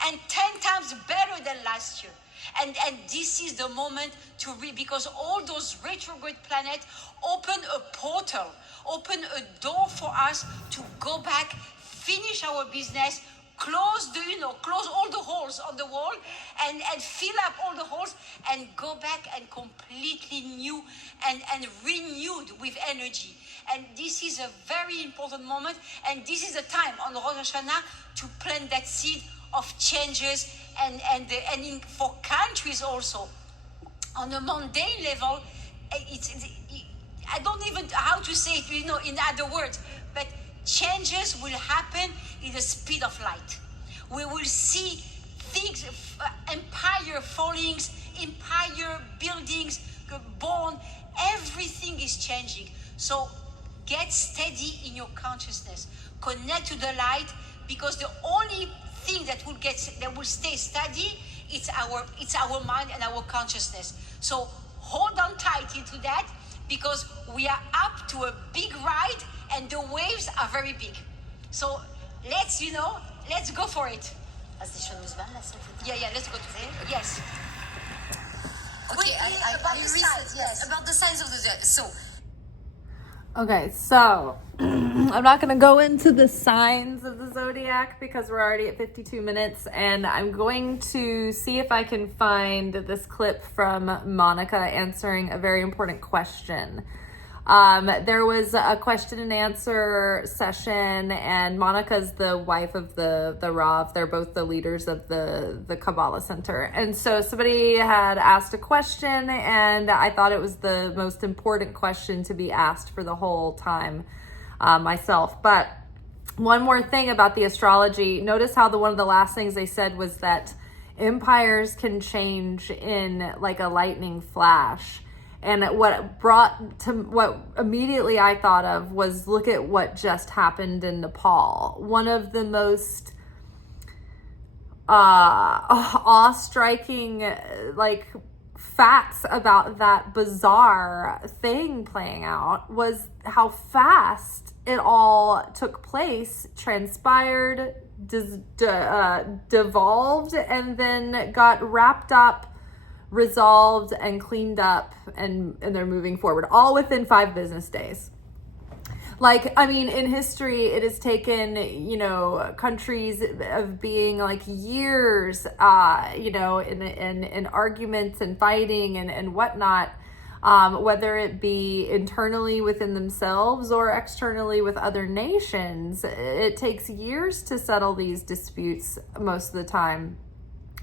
and 10 times better than last year. And this is the moment to because all those retrograde planets open a portal, open a door for us to go back, finish our business, close all the holes on the wall and fill up all the holes and go back and completely new and renewed with energy. And this is a very important moment, and this is the time on Rosh Hashana to plant that seed of changes for countries also. On a mundane level, I don't even how to say it, in other words, but changes will happen in the speed of light. We will see things, empire fallings, empire buildings born. Everything is changing. So get steady in your consciousness. Connect to the light, because the only thing that will stay steady, it's our mind and our consciousness. So hold on tight into that, because we are up to a big ride and the waves are very big. So let's go for it. Yeah, let's go to it. Yes. Okay, about the signs of the zodiac. So Okay, so I'm not going to go into the signs of the zodiac because we're already at 52 minutes, and I'm going to see if I can find this clip from Monica answering a very important question. There was a question and answer session, and Monica's the wife of the Rav. They're both the leaders of the Kabbalah Center. And so somebody had asked a question, and I thought it was the most important question to be asked for the whole time myself. But one more thing about the astrology, notice how one of the last things they said was that empires can change in like a lightning flash. And what immediately I thought of was, look at what just happened in Nepal. One of the most awe-striking facts about that bizarre thing playing out was how fast it all took place, transpired, devolved, and then got wrapped up, resolved, and cleaned up, and they're moving forward, all within 5 business days. In history, it has taken, countries of being years, in arguments and fighting and whatnot, whether it be internally within themselves or externally with other nations. It takes years to settle these disputes most of the time.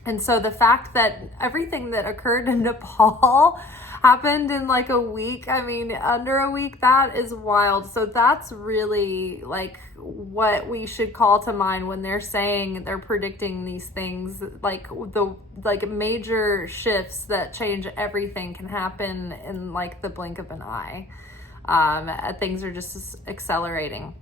And so the fact that everything that occurred in Nepal happened in a week, under a week, that is wild. So that's really what we should call to mind when they're saying they're predicting these things, the major shifts that change everything can happen in the blink of an eye. Things are just accelerating.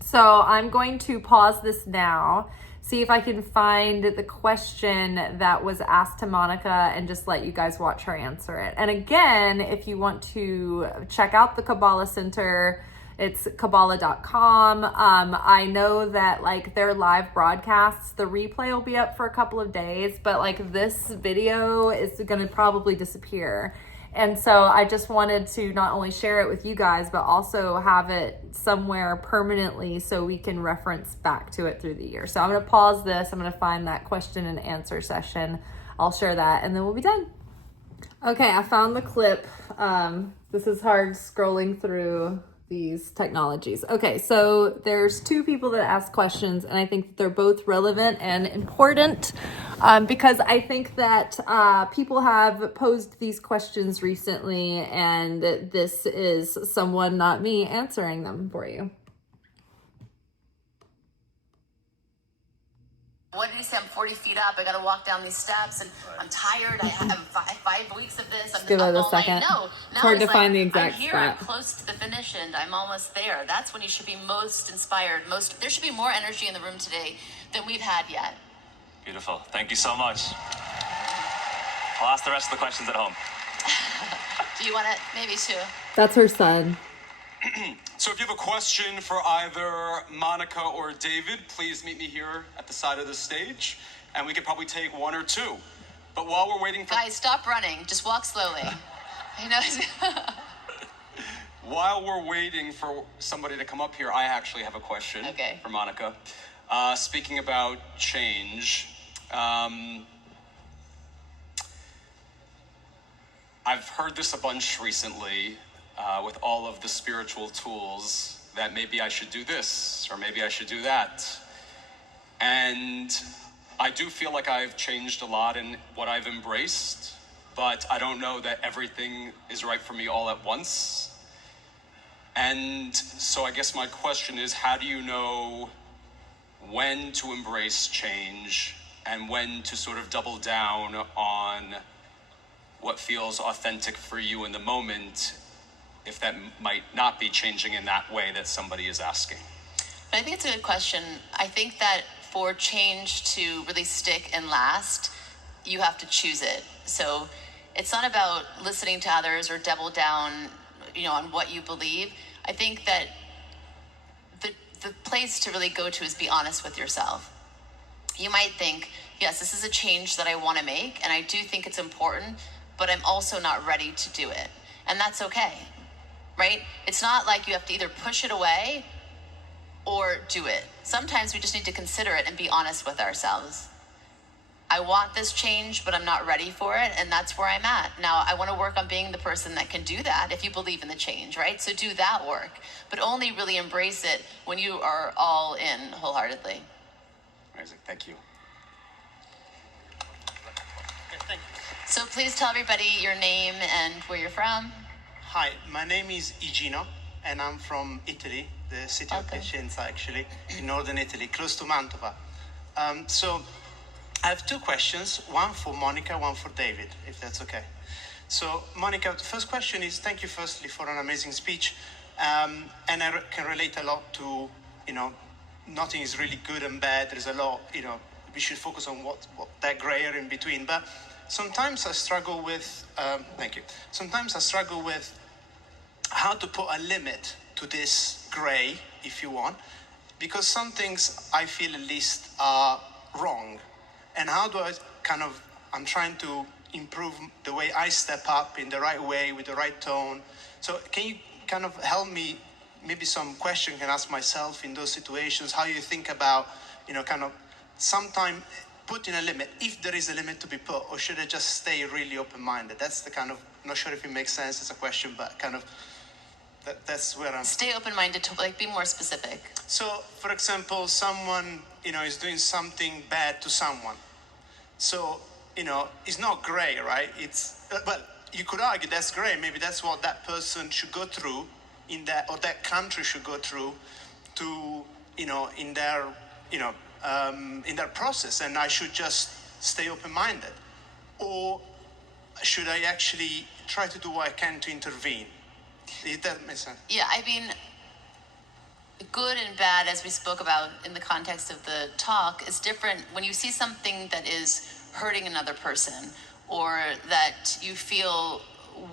So I'm going to pause this now, see if I can find the question that was asked to Monica, and just let you guys watch her answer it. And again, if you want to check out the Kabbalah Center, it's Kabbalah.com. I know that their live broadcasts, the replay will be up for a couple of days, but this video is going to probably disappear. And so I just wanted to not only share it with you guys, but also have it somewhere permanently so we can reference back to it through the year. So I'm going to pause this. I'm going to find that question and answer session. I'll share that, and then we'll be done. Okay, I found the clip. This is hard scrolling through these technologies. Okay, so there's two people that ask questions, and I think they're both relevant and important because I think that people have posed these questions recently, and this is someone, not me, answering them for you. What did he say? I'm 40 feet up. I got to walk down these steps, and I'm tired. I have 5 weeks of this. I'm give it a all night. second. No, It's hard to like, find the exact I'm here. spot. I'm close to the finish, and I'm almost there. That's when you should be most inspired. There should be more energy in the room today than we've had yet. Beautiful. Thank you so much. I'll ask the rest of the questions at home. Do you want it? Maybe two. That's her son. So if you have a question for either Monica or David, please meet me here at the side of the stage, and we could probably take one or two. But while we're waiting for... Guys, stop running. Just walk slowly. While we're waiting for somebody to come up here, I actually have a question for Monica. Speaking about change, I've heard this a bunch recently, with all of the spiritual tools, that maybe I should do this or maybe I should do that. And I do feel like I've changed a lot in what I've embraced, but I don't know that everything is right for me all at once. And so I guess my question is, how do you know when to embrace change and when to sort of double down on what feels authentic for you in the moment, if that might not be changing in that way that somebody is asking? I think it's a good question. I think that for change to really stick and last, you have to choose it. So it's not about listening to others or double down, on what you believe. I think that the place to really go to is be honest with yourself. You might think, yes, this is a change that I want to make, and I do think it's important, but I'm also not ready to do it. And that's okay. Right? It's not like you have to either push it away or do it. Sometimes we just need to consider it and be honest with ourselves. I want this change, but I'm not ready for it, and that's where I'm at. Now, I want to work on being the person that can do that if you believe in the change, right? So do that work, but only really embrace it when you are all in wholeheartedly. Amazing. Thank you. Thank you. So please tell everybody your name and where you're from. Hi, my name is Igino, and I'm from Italy, the city of Piacenza, actually, in northern Italy, close to Mantova. So I have two questions, one for Monica, one for David, if that's okay. So Monica, the first question is, thank you firstly for an amazing speech. And I can relate a lot to, nothing is really good and bad. There's a lot, we should focus on what that gray area in between. But sometimes I struggle with, Sometimes I struggle with how to put a limit to this gray, if you want, because some things I feel at least are wrong. And how do I I'm trying to improve the way I step up in the right way, with the right tone. So can you kind of help me, maybe some question can ask myself in those situations, how you think about, sometime putting a limit, if there is a limit to be put, or should I just stay really open-minded? That's the I'm not sure if it makes sense as a question, but that's where I'm... Stay open-minded to be more specific. So, for example, someone, is doing something bad to someone. So, it's not gray, right? It's, well, you could argue that's gray. Maybe that's what that person should go through or that country should go through to, in their process, and I should just stay open-minded. Or should I actually try to do what I can to intervene? If that makes sense. Yeah, good and bad, as we spoke about in the context of the talk, is different. When you see something that is hurting another person, or that you feel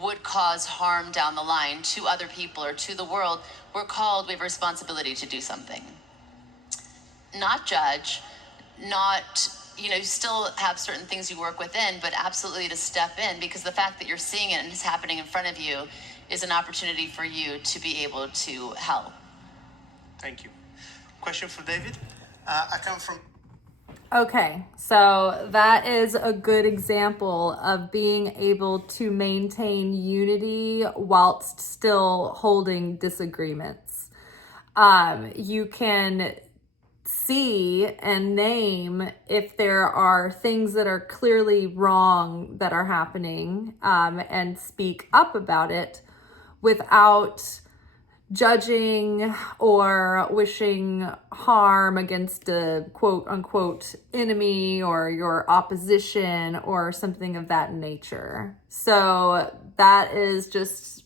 would cause harm down the line to other people or to the world, we have a responsibility to do something. Not judge, not, you still have certain things you work within, but absolutely to step in, because the fact that you're seeing it and it's happening in front of you is an opportunity for you to be able to help. Thank you. Question for David. I come from... Okay, so that is a good example of being able to maintain unity whilst still holding disagreements. You can see and name if there are things that are clearly wrong that are happening, and speak up about it without judging or wishing harm against a quote unquote enemy or your opposition or something of that nature. So that is just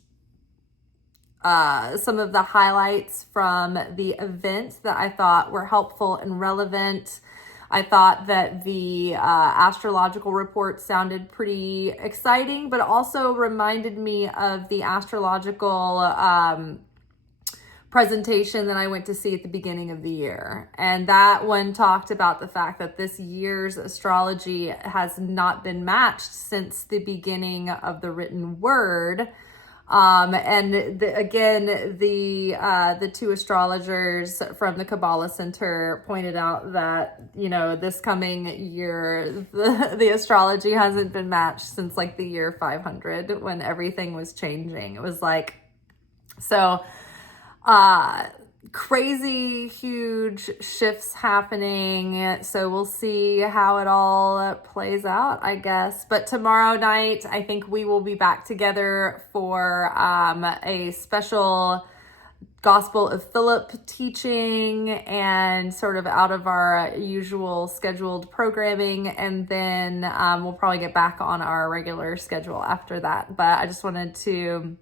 some of the highlights from the event that I thought were helpful and relevant. I thought that the astrological report sounded pretty exciting, but also reminded me of the astrological presentation that I went to see at the beginning of the year. And that one talked about the fact that this year's astrology has not been matched since the beginning of the written word. And the two astrologers from the Kabbalah Center pointed out that, you know, this coming year, the astrology hasn't been matched since like the year 500 when everything was changing. It was like, so crazy huge shifts happening, so we'll see how it all plays out, I guess. But tomorrow night I think we will be back together for a special Gospel of Philip teaching and sort of out of our usual scheduled programming, and then we'll probably get back on our regular schedule after that. But I just wanted to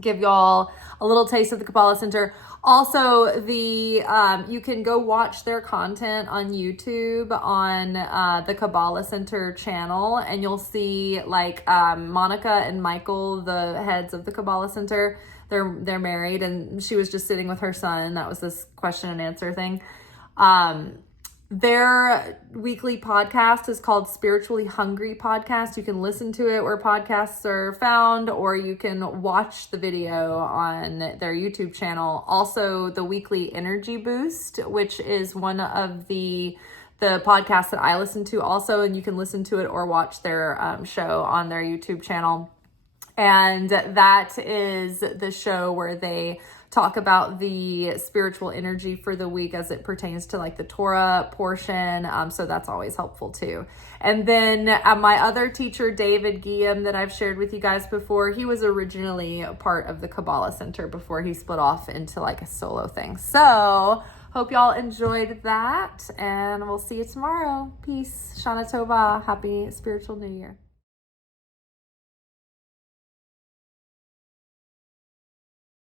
give y'all a little taste of the Kabbalah Center. Also, you can go watch their content on YouTube on the Kabbalah Center channel, and you'll see like Monica and Michael, the heads of the Kabbalah Center. They're married, and she was just sitting with her son. That was this question and answer thing. Their weekly podcast is called Spiritually Hungry Podcast. You can listen to it where podcasts are found, or you can watch the video on their YouTube channel. Also, the weekly Energy Boost, which is one of the podcasts that I listen to also, and you can listen to it or watch their show on their YouTube channel. And that is the show where they talk about the spiritual energy for the week as it pertains to like the Torah portion. So that's always helpful too. And then my other teacher, David Guillaume, that I've shared with you guys before, he was originally a part of the Kabbalah Center before he split off into like a solo thing. So hope y'all enjoyed that, and we'll see you tomorrow. Peace. Shana Tova. Happy Spiritual New Year.